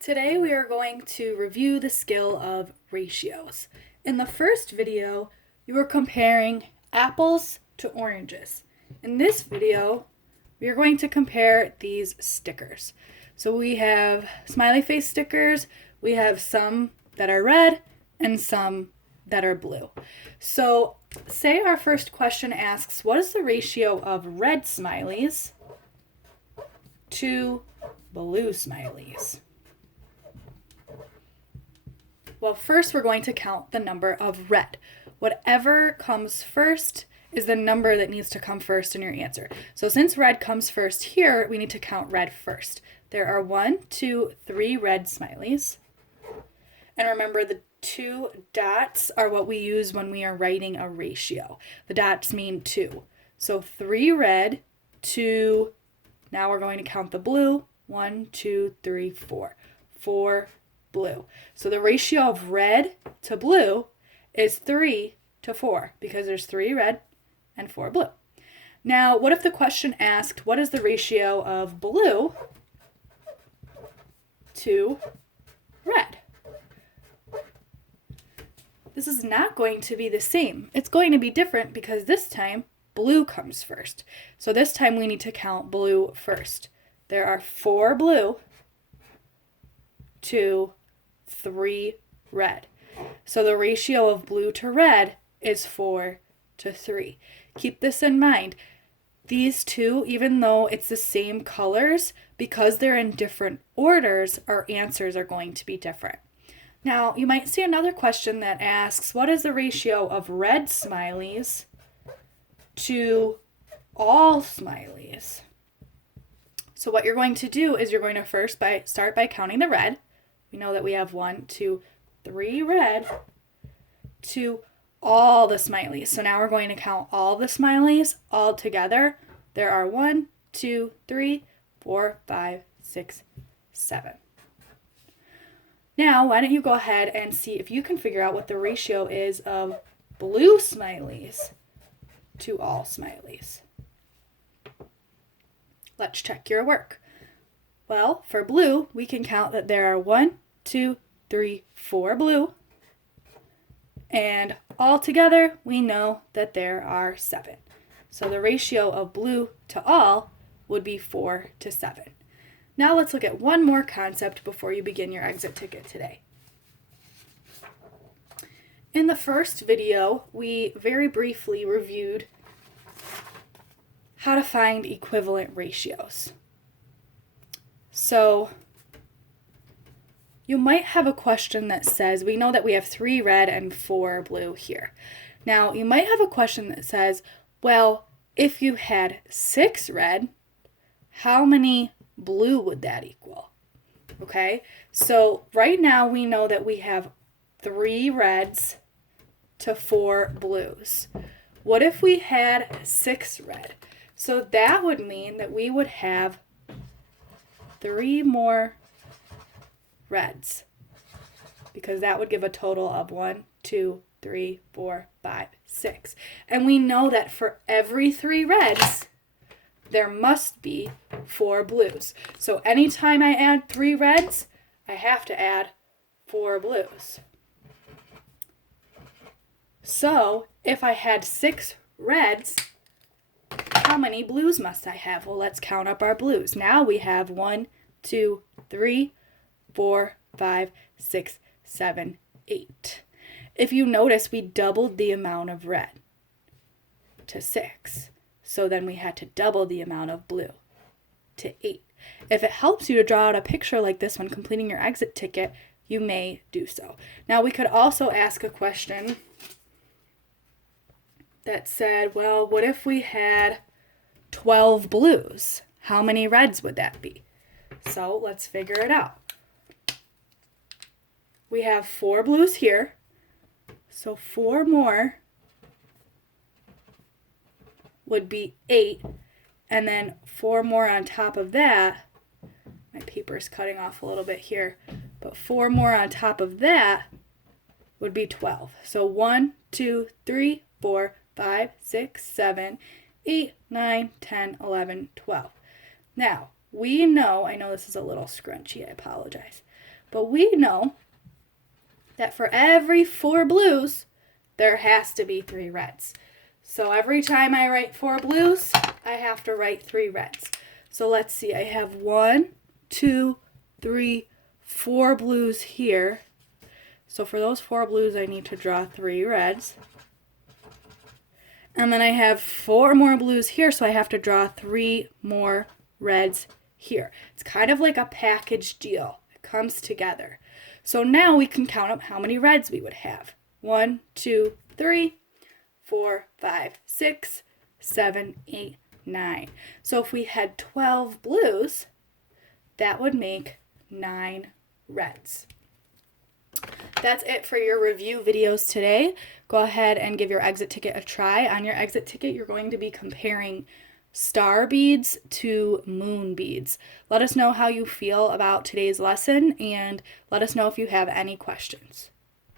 Today we are going to review the skill of ratios. In the first video, you were comparing apples to oranges. In this video, we are going to compare these stickers. So we have smiley face stickers, we have some that are red and some that are blue. So say our first question asks, what is the ratio of red smileys to blue smileys? Well, first we're going to count the number of red. Whatever comes first is the number that needs to come first in your answer. So since red comes first here, we need to count red first. There are 1, 2, 3 red smileys. And remember, the 2 dots are what we use when we are writing a ratio. The dots mean 2. So 3 red, 2, now we're going to count the blue, 1, 2, 3, 4. 4 blue. So the ratio of red to blue is 3 to 4 because there's 3 red and 4 blue. Now, what if the question asked, what is the ratio of blue to red? This is not going to be the same. It's going to be different because this time blue comes first. So this time we need to count blue first. There are 4 blue to 3 red. So the ratio of blue to red is 4 to 3. Keep this in mind. These two, even though it's the same colors, because they're in different orders, our answers are going to be different. Now, you might see another question that asks, what is the ratio of red smileys to all smileys? So what you're going to do is you're going to first start by counting the red. We know that we have 1, 2, 3 red to all the smileys. So now we're going to count all the smileys all together. There are 1, 2, 3, 4, 5, 6, 7. Now, why don't you go ahead and see if you can figure out what the ratio is of blue smileys to all smileys. Let's check your work. Well, for blue, we can count that there are 1, 2, 3, 4 blue. And all together, we know that there are 7. So the ratio of blue to all would be 4 to 7. Now let's look at one more concept before you begin your exit ticket today. In the first video, we very briefly reviewed how to find equivalent ratios. So you might have a question that says, we know that we have 3 red and 4 blue here. Now, you might have a question that says, well, if you had 6 red, how many blue would that equal? Okay, so right now we know that we have 3 reds to 4 blues. What if we had 6 red? So that would mean that we would have 3 more reds, because that would give a total of 1, 2, 3, 4, 5, 6. And we know that for every 3 reds, there must be 4 blues. So anytime I add 3 reds, I have to add 4 blues. So if I had 6 reds, how many blues must I have? Well, let's count up our blues. Now we have 1, 2, 3, 4, 5, 6, 7, 8. If you notice, we doubled the amount of red to 6. So then we had to double the amount of blue to 8. If it helps you to draw out a picture like this when completing your exit ticket, you may do so. Now we could also ask a question that said, well, what if we had 12 blues? How many reds would that be? So let's figure it out. We have 4 blues here, so 4 more would be 8, and then 4 more on top of that. My paper's cutting off a little bit here, but 4 more on top of that would be 12. So 1, 2, 3, 4, 5, 6, 7, 8, 9, 10, 11, 12. Now, we know, I know this is a little scrunchy, I apologize, But we know that for every 4 blues, there has to be 3 reds. So every time I write 4 blues, I have to write 3 reds. So let's see, I have 1, 2, 3, 4 blues here. So for those 4 blues, I need to draw 3 reds. And then I have 4 more blues here, so I have to draw 3 more reds here. It's kind of like a package deal. It comes together. So now we can count up how many reds we would have. 1, 2, 3, 4, 5, 6, 7, 8, 9. So if we had 12 blues, that would make 9 reds. That's it for your review videos today. Go ahead and give your exit ticket a try. On your exit ticket, you're going to be comparing star beads to moon beads. Let us know how you feel about today's lesson, and let us know if you have any questions.